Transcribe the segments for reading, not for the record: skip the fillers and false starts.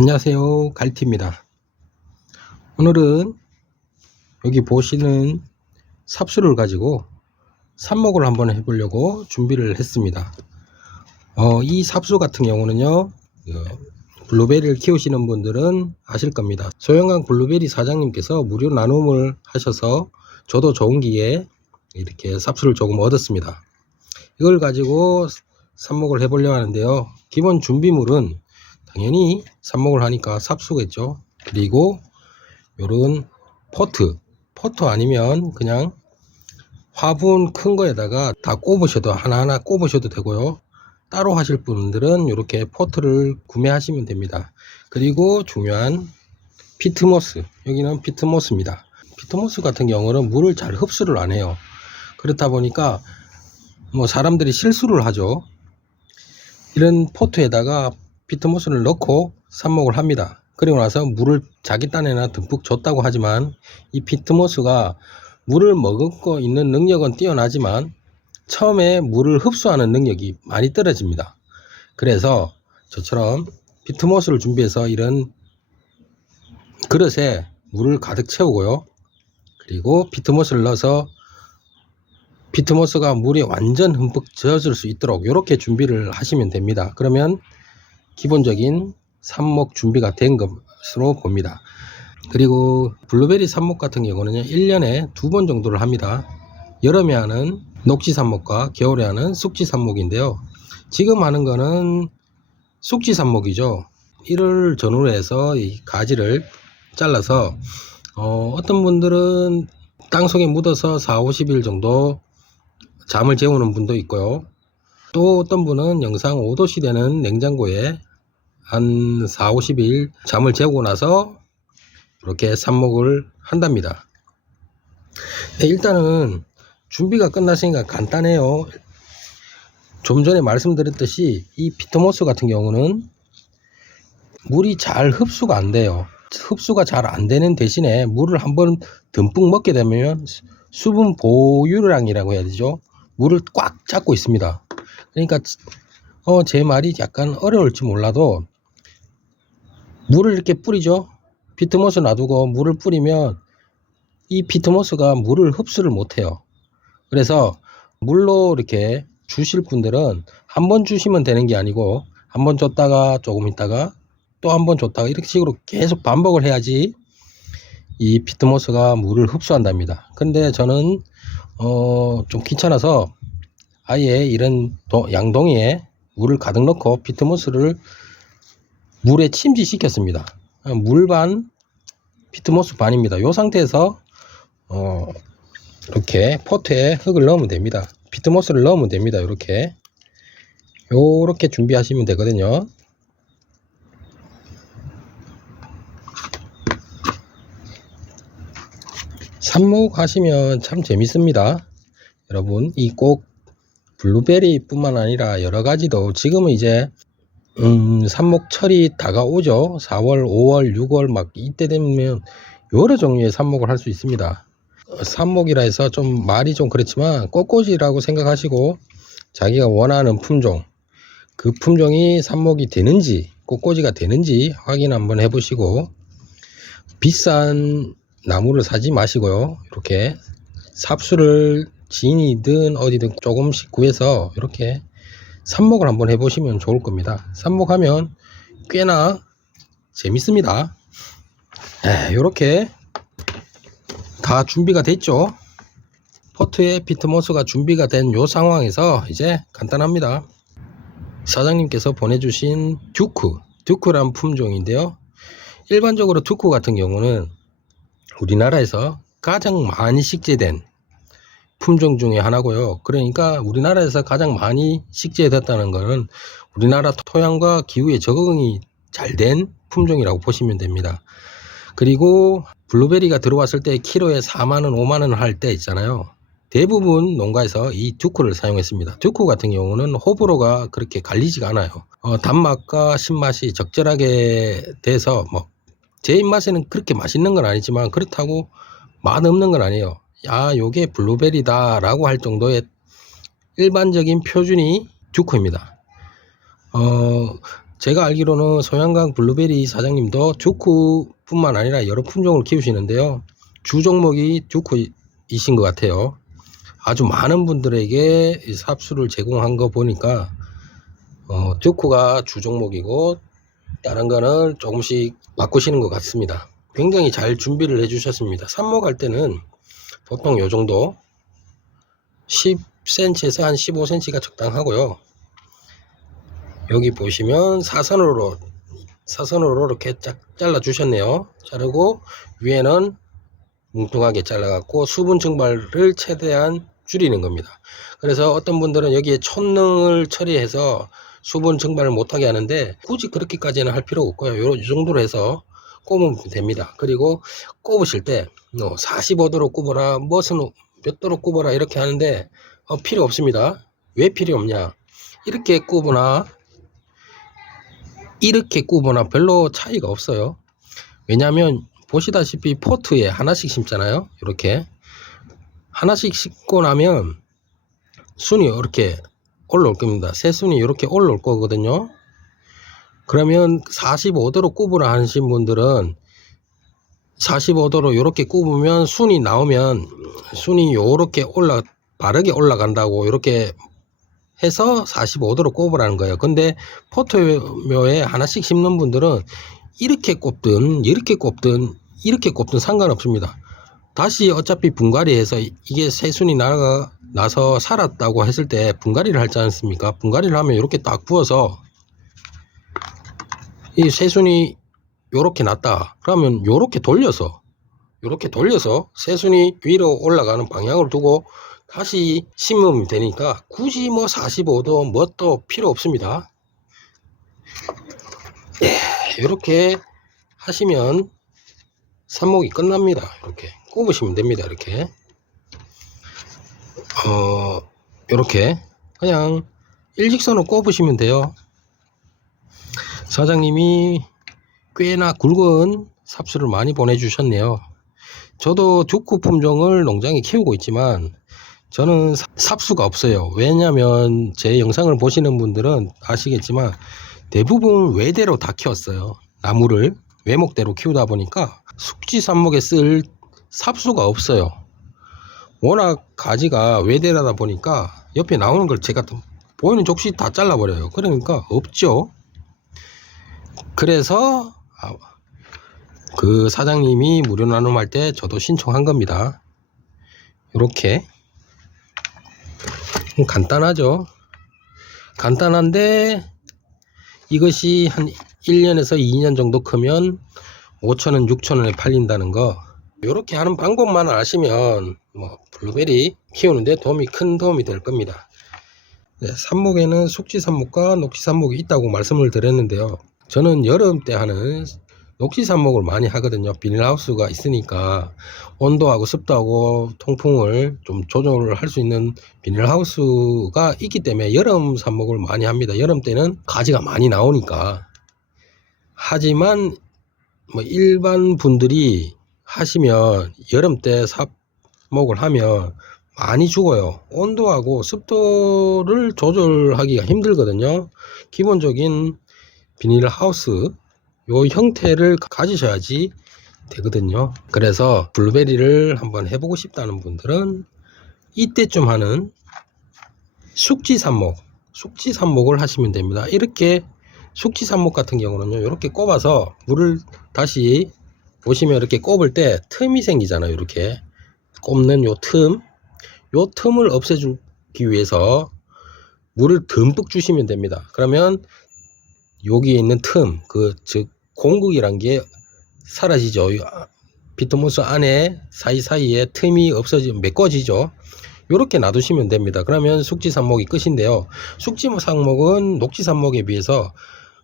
안녕하세요, 갈티입니다. 오늘은 여기 보시는 삽수를 가지고 삽목을 한번 해보려고 준비를 했습니다. 이 삽수 같은 경우는요, 블루베리를 키우시는 분들은 아실 겁니다. 소영강 블루베리 사장님께서 무료 나눔을 하셔서 저도 좋은 기회에 이렇게 삽수를 조금 얻었습니다. 이걸 가지고 삽목을 해보려고 하는데요, 기본 준비물은 당연히 삽목을 하니까 삽수겠죠. 그리고 요런 포트 아니면 그냥 화분 큰 거에다가 다 꼽으셔도 하나하나 꼽으셔도 되고요. 따로 하실 분들은 이렇게 포트를 구매하시면 됩니다. 그리고 중요한 피트모스, 여기는 피트모스입니다. 피트모스 같은 경우는 물을 잘 흡수를 안 해요. 그렇다 보니까 뭐 사람들이 실수를 하죠. 이런 포트에다가 피트모스를 넣고 삽목을 합니다. 그리고 나서 물을 자기 딴에나 듬뿍 줬다고 하지만 이 피트모스가 물을 머금고 있는 능력은 뛰어나지만 처음에 물을 흡수하는 능력이 많이 떨어집니다. 그래서 저처럼 피트모스를 준비해서 이런 그릇에 물을 가득 채우고요. 그리고 피트모스를 넣어서 피트모스가 물에 완전 흠뻑 젖을 수 있도록 이렇게 준비를 하시면 됩니다. 그러면 기본적인 삽목 준비가 된 것으로 봅니다. 그리고 블루베리 삽목 같은 경우는 1년에 2번 정도를 합니다. 여름에 하는 녹지 삽목과 겨울에 하는 숙지 삽목인데요. 지금 하는 거는 숙지 삽목이죠. 이를 전후로 해서 이 가지를 잘라서 어떤 분들은 땅속에 묻어서 4-50일 정도 잠을 재우는 분도 있고요. 또 어떤 분은 영상 5도씨 되는 냉장고에 한 4-50일 잠을 재우고 나서 이렇게 삽목을 한답니다. 일단은 준비가 끝났으니까 간단해요. 좀 전에 말씀드렸듯이 이 피트모스 같은 경우는 물이 잘 흡수가 안 돼요. 흡수가 잘 안 되는 대신에 물을 한번 듬뿍 먹게 되면 수분 보유량이라고 해야 되죠. 물을 꽉 잡고 있습니다. 그러니까 제 말이 약간 어려울지 몰라도 물을 이렇게 뿌리죠. 피트모스 놔두고 물을 뿌리면 이 피트모스가 물을 흡수를 못해요. 그래서 물로 이렇게 주실 분들은 한 번 주시면 되는 게 아니고 한 번 줬다가 조금 있다가 또 한 번 줬다가 이렇게 식으로 계속 반복을 해야지 이 피트모스가 물을 흡수한답니다. 근데 저는 좀 귀찮아서 아예 이런 양동이에 물을 가득 넣고 피트모스를 물에 침지시켰습니다. 물 반 피트모스 반입니다. 이 상태에서 이렇게 포트에 흙을 넣으면 됩니다. 피트모스를 넣으면 됩니다. 이렇게 준비하시면 되거든요. 삽목 하시면 참 재밌습니다. 여러분, 이 꼭 블루베리 뿐만 아니라 여러 가지도 지금은 이제 삽목철이 다가오죠. 4월, 5월, 6월 막 이때 되면 여러 종류의 삽목을 할 수 있습니다. 삽목이라 해서 좀 말이 좀 그렇지만 꽃꽂이라고 생각하시고 자기가 원하는 품종, 그 품종이 삽목이 되는지 꽃꽂이가 되는지 확인 한번 해보시고 비싼 나무를 사지 마시고요. 이렇게 삽수를 지인이든 어디든 조금씩 구해서 이렇게 삽목을 한번 해보시면 좋을 겁니다. 삽목하면 꽤나 재밌습니다. 이렇게 다 준비가 됐죠. 포트에 피트모스가 준비가 된 요 상황에서 이제 간단합니다. 사장님께서 보내주신 듀크란 품종인데요. 일반적으로 듀크 같은 경우는 우리나라에서 가장 많이 식재된 품종 중에 하나고요. 그러니까 우리나라에서 가장 많이 식재됐다는 것은 우리나라 토양과 기후에 적응이 잘 된 품종이라고 보시면 됩니다. 그리고 블루베리가 들어왔을 때 키로에 4만원 5만원 할 때 있잖아요. 대부분 농가에서 이 듀크를 사용했습니다. 듀크 같은 경우는 호불호가 그렇게 갈리지가 않아요. 단맛과 신맛이 적절하게 돼서 제 입맛에는 그렇게 맛있는 건 아니지만 그렇다고 맛없는 건 아니에요. 요게 블루베리다 라고 할 정도의 일반적인 표준이 듀크입니다. 제가 알기로는 소양강 블루베리 사장님도 듀크뿐만 아니라 여러 품종을 키우시는데요. 주 종목이 듀크이신 것 같아요. 아주 많은 분들에게 삽수를 제공한 거 보니까 듀크가 주 종목이고 다른 거는 조금씩 바꾸시는 것 같습니다. 굉장히 잘 준비를 해 주셨습니다. 삽목할 때는 보통 요 정도 10cm에서 한 15cm가 적당하고요. 여기 보시면 사선으로 이렇게 쫙 잘라 주셨네요. 자르고 위에는 뭉뚱하게 잘라 갖고 수분 증발을 최대한 줄이는 겁니다. 그래서 어떤 분들은 여기에 촌능을 처리해서 수분 증발을 못하게 하는데 굳이 그렇게까지는 할 필요가 없고요. 이 정도로 해서 꼽으면 됩니다. 그리고 꼽으실 때 45도로 꼽아라, 무슨 몇 도로 꼽아라 이렇게 하는데 필요 없습니다. 왜 필요 없냐? 이렇게 꼽으나 이렇게 꼽으나 별로 차이가 없어요. 왜냐하면 보시다시피 포트에 하나씩 심잖아요. 이렇게 하나씩 심고 나면 순이 이렇게 올라올 겁니다. 새 순이 이렇게 올라올 거거든요. 그러면 45도로 꼽으라 하신 분들은 45도로 이렇게 꼽으면 순이 나오면 순이 요렇게 바르게 올라간다고 이렇게 해서 45도로 꼽으라는 거예요. 근데 포트묘에 하나씩 심는 분들은 이렇게 꼽든 이렇게 꼽든 이렇게 꼽든 상관없습니다. 다시 어차피 분갈이해서 이게 새순이 나서 살았다고 했을 때 분갈이를 하지 않습니까? 분갈이를 하면 이렇게 딱 부어서 이 새순이 요렇게 났다 그러면 요렇게 돌려서 새순이 위로 올라가는 방향을 두고 다시 심으면 되니까 굳이 뭐 45도 뭣도 필요 없습니다. 이렇게 하시면 삽목이 끝납니다. 이렇게 꼽으시면 됩니다. 이렇게 그냥 일직선으로 꼽으시면 돼요. 사장님이 꽤나 굵은 삽수를 많이 보내주셨네요. 저도 듀크 품종을 농장에 키우고 있지만 저는 삽수가 없어요. 왜냐면 제 영상을 보시는 분들은 아시겠지만 대부분 외대로 다 키웠어요. 나무를 외목대로 키우다 보니까 숙지 삽목에 쓸 삽수가 없어요. 워낙 가지가 외대라다 보니까 옆에 나오는 걸 제가 보이는 족시 다 잘라버려요. 그러니까 없죠. 그래서 그 사장님이 무료 나눔할 때 저도 신청한 겁니다. 이렇게 간단하죠. 간단한데 이것이 한 1년에서 2년 정도 크면 5,000원, 6,000원에 팔린다는 거. 이렇게 하는 방법만 아시면 블루베리 키우는데 큰 도움이 될 겁니다. 네, 삽목에는 숙지 삽목과 녹지 삽목이 있다고 말씀을 드렸는데요. 저는 여름 때 하는 녹지 삽목을 많이 하거든요. 비닐하우스가 있으니까 온도하고 습도하고 통풍을 좀 조절을 할 수 있는 비닐하우스가 있기 때문에 여름 삽목을 많이 합니다. 여름 때는 가지가 많이 나오니까. 하지만 일반 분들이 하시면 여름 때 삽목을 하면 많이 죽어요. 온도하고 습도를 조절하기가 힘들거든요. 기본적인 비닐하우스 요 형태를 가지셔야지 되거든요. 그래서 블루베리를 한번 해보고 싶다는 분들은 이때쯤 하는 숙지 삽목을 하시면 됩니다. 이렇게 숙지 삽목 같은 경우는요, 이렇게 꼽아서 물을 다시 보시면 이렇게 꼽을 때 틈이 생기잖아요. 이렇게 꼽는 요 틈을 없애주기 위해서 물을 듬뿍 주시면 됩니다. 그러면 여기에 있는 틈, 즉 공극이란 게 사라지죠. 피트모스 안에 사이사이에 틈이 메꿔지죠. 이렇게 놔두시면 됩니다. 그러면 숙지 삽목이 끝인데요. 숙지 삽목은 녹지 삽목에 비해서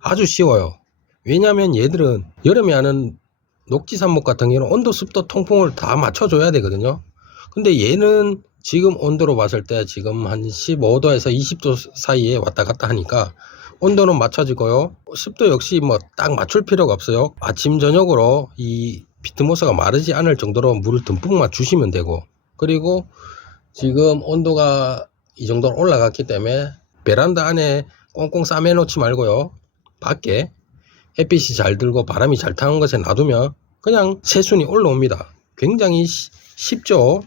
아주 쉬워요. 왜냐하면 얘들은 여름에 하는 녹지 삽목 같은 경우는 온도, 습도, 통풍을 다 맞춰줘야 되거든요. 근데 얘는 지금 온도로 봤을 때 지금 한 15도에서 20도 사이에 왔다 갔다 하니까 온도는 맞춰지고요. 습도 역시 딱 맞출 필요가 없어요. 아침 저녁으로 이 피트모스가 마르지 않을 정도로 물을 듬뿍만 주시면 되고, 그리고 지금 온도가 이 정도로 올라갔기 때문에 베란다 안에 꽁꽁 싸매 놓지 말고요. 밖에 햇빛이 잘 들고 바람이 잘 타는 곳에 놔두면 그냥 새순이 올라옵니다. 굉장히 쉽죠.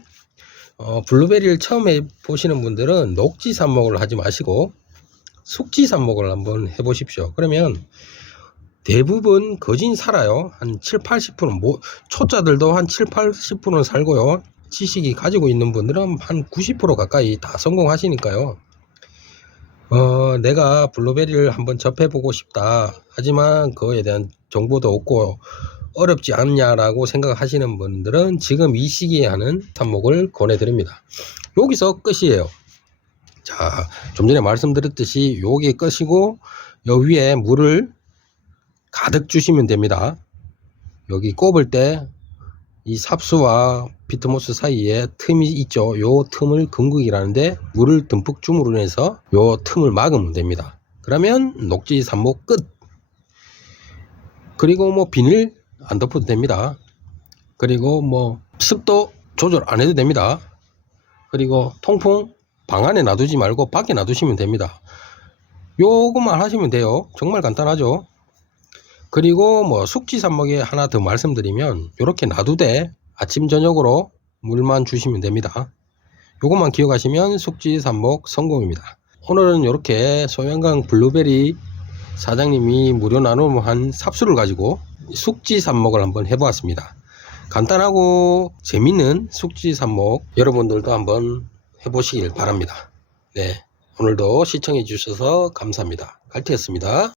블루베리를 처음 해보시는 분들은 녹지 삽목을 하지 마시고 숙지 삽목을 한번 해보십시오. 그러면 대부분 거진 살아요. 한 7, 80%, 초짜들도 한 7, 80%는 살고요. 지식이 가지고 있는 분들은 한 90% 가까이 다 성공하시니까요. 내가 블루베리를 한번 접해보고 싶다. 하지만 그거에 대한 정보도 없고 어렵지 않냐라고 생각하시는 분들은 지금 이 시기에 하는 삽목을 권해드립니다. 여기서 끝이에요. 자, 좀 전에 말씀드렸듯이 여기 끝이고 여 위에 물을 가득 주시면 됩니다. 여기 꼽을 때 이 삽수와 비트모스 사이에 틈이 있죠. 요 틈을 금극이라는데 물을 듬뿍 줌으로 인해서 요 틈을 막으면 됩니다. 그러면 녹지 삽목 끝. 그리고 뭐 비닐 안 덮어도 됩니다. 그리고 뭐 습도 조절 안 해도 됩니다. 그리고 통풍 방 안에 놔두지 말고 밖에 놔두시면 됩니다. 요것만 하시면 돼요. 정말 간단하죠. 그리고 뭐 숙지 삽목에 하나 더 말씀드리면 이렇게 놔두되 아침 저녁으로 물만 주시면 됩니다. 요것만 기억하시면 숙지 삽목 성공입니다. 오늘은 이렇게 소양강 블루베리 사장님이 무료 나눔한 삽수를 가지고 숙지 삽목을 한번 해보았습니다. 간단하고 재밌는 숙지 삽목 여러분들도 한번 해보시길 바랍니다. 네, 오늘도 시청해 주셔서 감사합니다. 갈티였습니다.